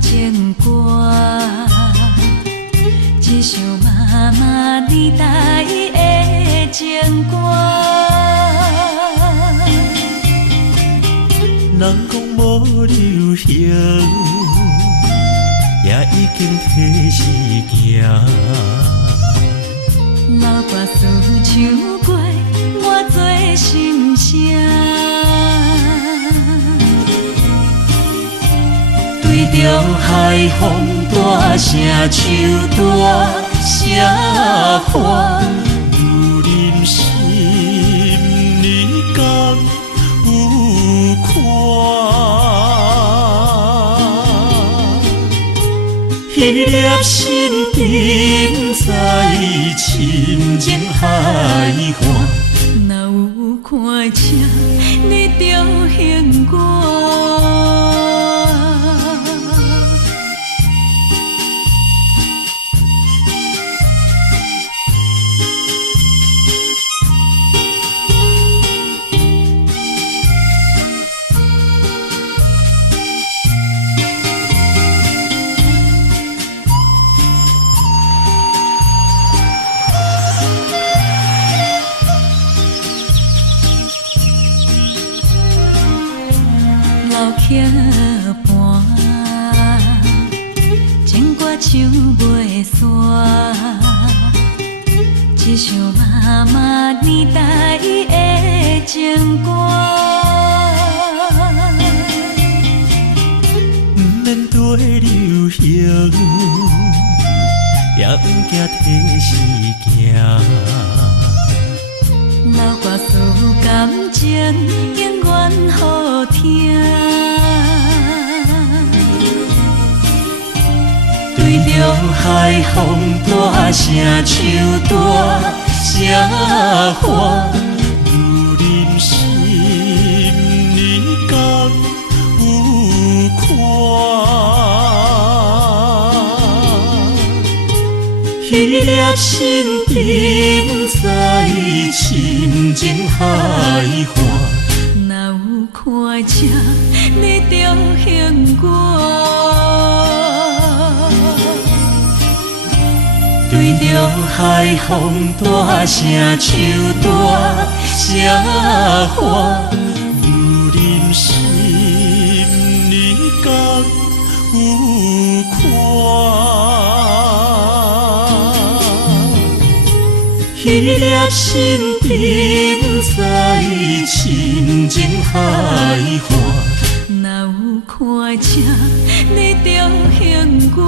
情歌，一首妈妈年代的情歌。人讲无流行，也已经替时行。老歌思唱过，满做心声。对着海风大声唱大声喊，如人心你敢有看？迄粒心沉在深情海岸，若有看请你着幸我。老客伴，情歌唱袂煞，一首妈妈年代的情歌。不免对流行，也不惊替时行。老歌词感情永远好听，对着海风大声唱大声喊，如人心你敢有看？迄粒心沉在深情海岸，若有看请你着幸我。对着海风大声唱大声喊，如人心你敢有看？迄粒心沉在深情海岸，若有看请你着幸我。